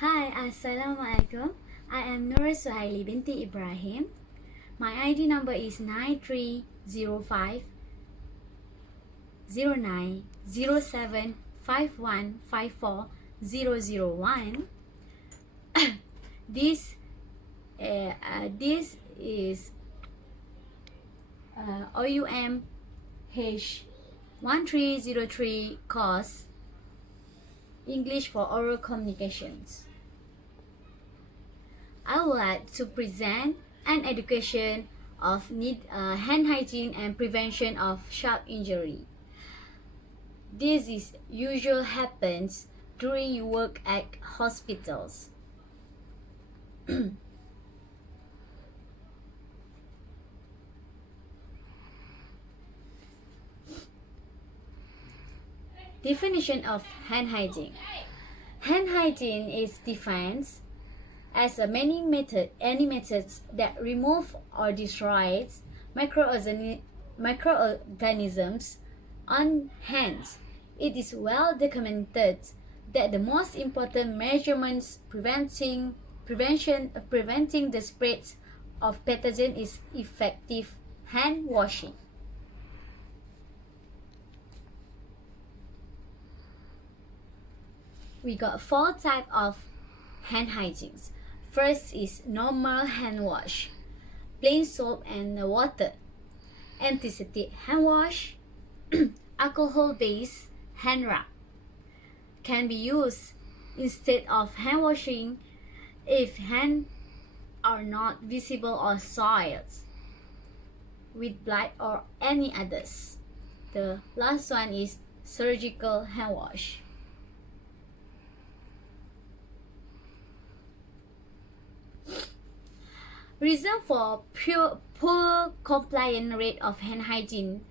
Hi, Assalamualaikum. I am Nura Suhaili binti Ibrahim. My ID number is 9305090751540001. This is OUM H1303 course English for Oral Communications. I would like to present an education of hand hygiene and prevention of sharp injury. This is usually happens during your work at hospitals. Definition of hand hygiene. Hand hygiene is defined as any methods that remove or destroys microorganisms on hands. It is well documented that the most important measurements preventing the spread of pathogen is effective hand washing. We got 4 types of hand hygiene. First is normal hand wash, plain soap and water. Antiseptic hand wash, alcohol-based hand rub can be used instead of hand washing if hands are not visible or soiled with blood or any others. The last one is surgical hand wash. Reason for poor compliance rate of hand hygiene: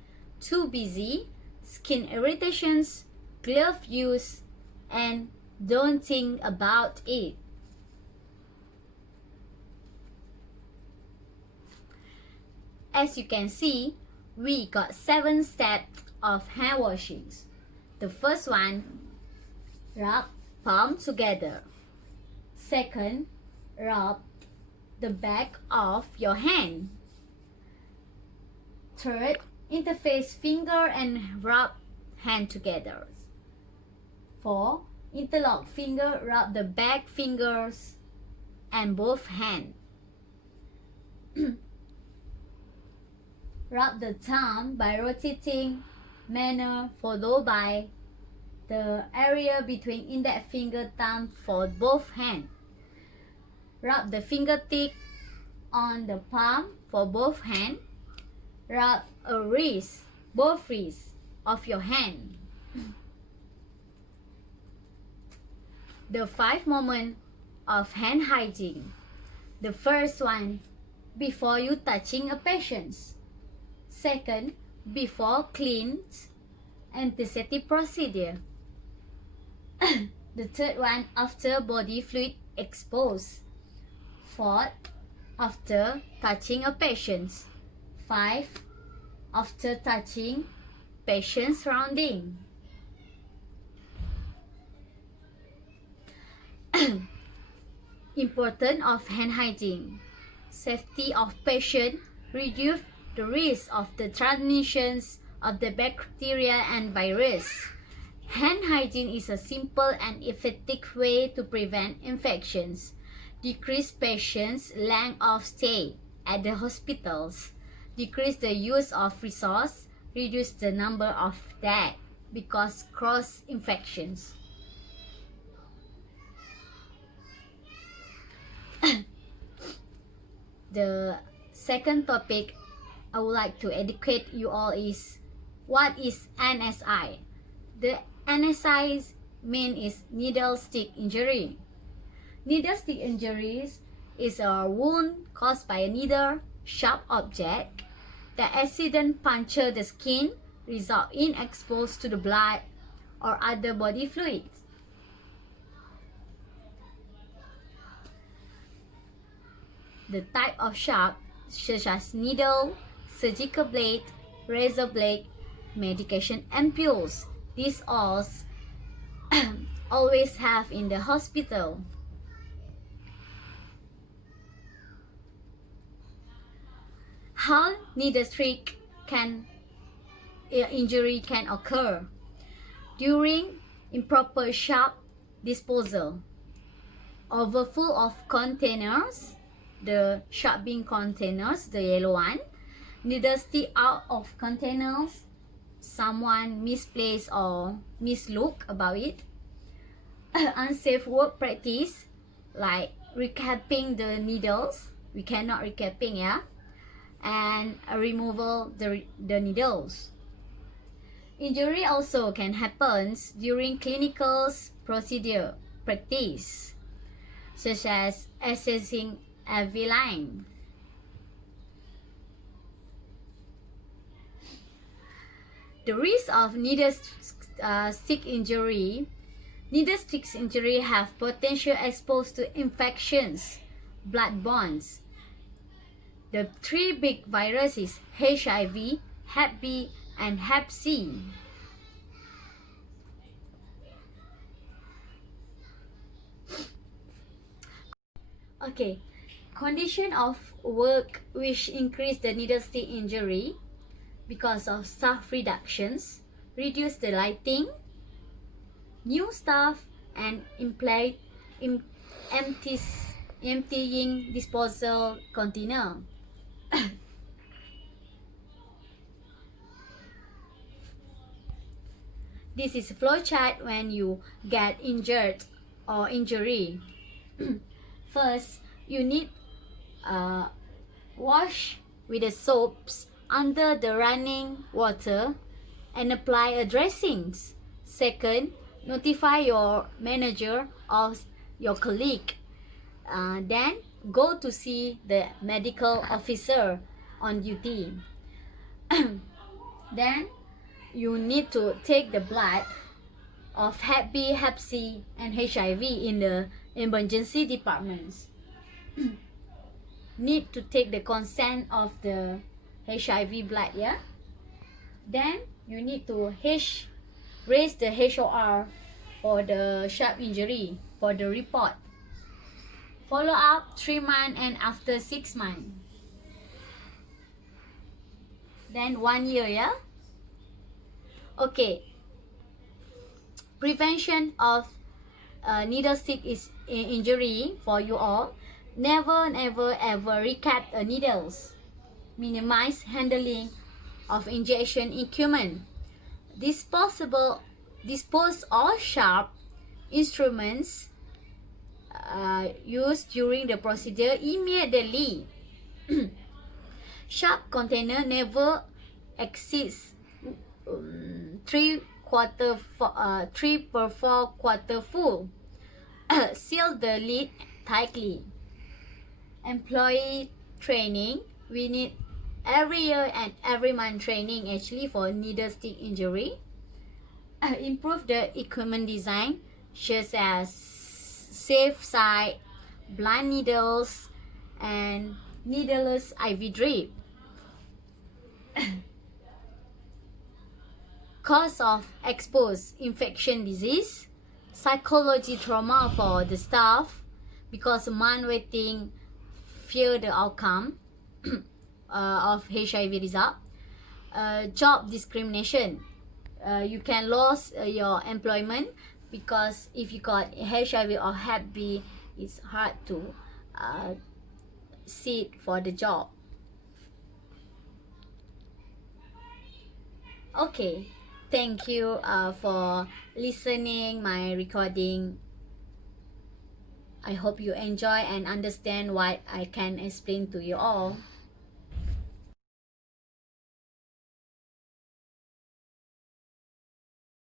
too busy, skin irritations, glove use, and don't think about it. As you can see, we got 7 steps of hand washings. The first one, rub palm together. Second, rub the back of your hand. Third, interface finger and rub hand together. 4, interlock finger, rub the back fingers and both hands. Rub the thumb by rotating manner followed by the area between index finger thumb for both hands. Rub the fingertip on the palm for both hands. Rub both wrists of your hand. The 5 moments of hand hygiene. The first one, before you touching a patient. Second, before cleans antiseptic procedure. The third one, after body fluid exposed. 4th, after touching a patient. 5, after touching patient surrounding. Importance of hand hygiene. Safety of patient, reduce the risk of the transmissions of the bacteria and virus. Hand hygiene is a simple and effective way to prevent infections, decrease patients' length of stay at the hospitals, decrease the use of resources, reduce the number of deaths because cross infections. The second topic I would like to educate you all is what is NSI. The NSI mean is needle stick injury. Needle stick injuries is a wound caused by a needle sharp object. The accident puncture the skin, result in exposed to the blood or other body fluids. The type of sharp such as needle, surgical blade, razor blade, medication ampules. These all always have in the hospital. how needle stick injury can occur during improper sharp disposal. Overfull of containers, the sharp bin containers, the yellow one, needle stick out of containers, someone misplaced or mislook about it. Unsafe work practice like recapping the needles, we cannot recapping, yeah, and removal the needles. Injury also can happen during clinical procedure practice, such as accessing AV line. The risk of needle stick injury. Needle stick injury have potential exposed to infections, bloodborne. The three big viruses HIV, Hep B, and Hep C. Okay, condition of work which increase the needle stick injury because of staff reductions, reduce the lighting, new staff, and emptying disposal container. This is flowchart when you get injured or injury. First, you need wash with the soaps under the running water and apply a dressings. Second, notify your manager or your colleague. Then go to see the medical officer on duty. Then you need to take the blood of Hep B, Hep C, and HIV in the emergency departments. Need to take the consent of the HIV blood, yeah? Then you need to raise the HOR for the sharp injury for the report. Follow up 3 months and after 6 months. Then 1 year, yeah? Okay. Prevention of needle stick injury for you all. Never ever recap needles. Minimize handling of injection equipment. Dispose all sharp instruments used during the procedure immediately. Sharp container never exceeds 3/4 full. Seal the lid tightly. Employee training, we need every year and every month training actually for needle stick injury. Improve the equipment design such as safe side, blind needles, and needleless IV drip. Cause of exposed infection disease, psychology trauma for the staff because man waiting fear the outcome of HIV result. Job discrimination, you can lose your employment because if you got HIV or Hep B, it's hard to sit for the job. Okay, thank you for listening my recording. I hope you enjoy and understand what I can explain to you all.